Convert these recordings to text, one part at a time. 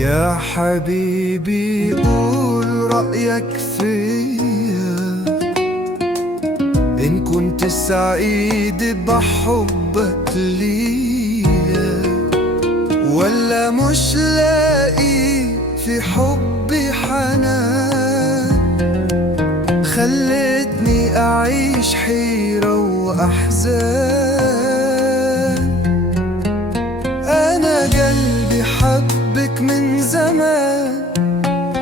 يا حبيبي قول رأيك فيا، إن كنت سعيد بحبك ليا، ولا مش لاقي في حبي حنان، خلتني أعيش حيرة وأحزان. أنا قلبي حبك من زمان،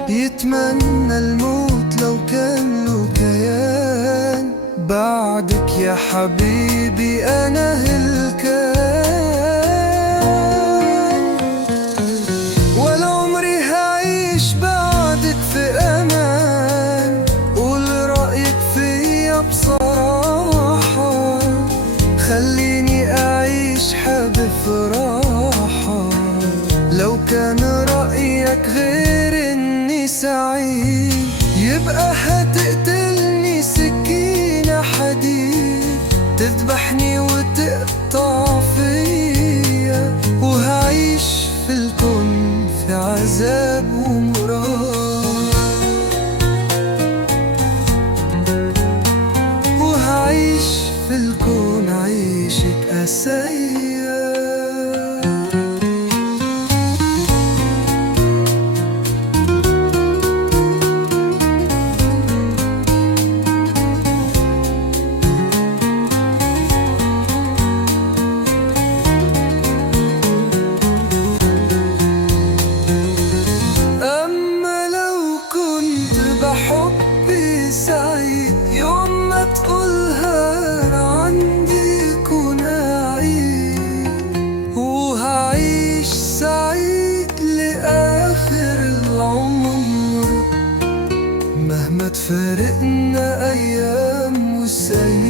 يتمنى الموت لو كان له كيان، بعدك يا حبيبي أنا هلكان. ولا عمري هعيش بعدك في أمان، قول رأيك فيا بصراحة، خليني أعيش حبي في راحة. لو كان رأيك غير إني سعيد، يبقى هتقتلني سكينة حديد، تذبحني وتقطع فيا، وهعيش في الكون في عذاب ومرار، وهعيش في الكون عيشك أسير. حبي سعيد يوم ما تقولها أنا عندي كون أعيد، وهعيش سعيد لآخر العمر، مهما تفارقنا أيام وسنين.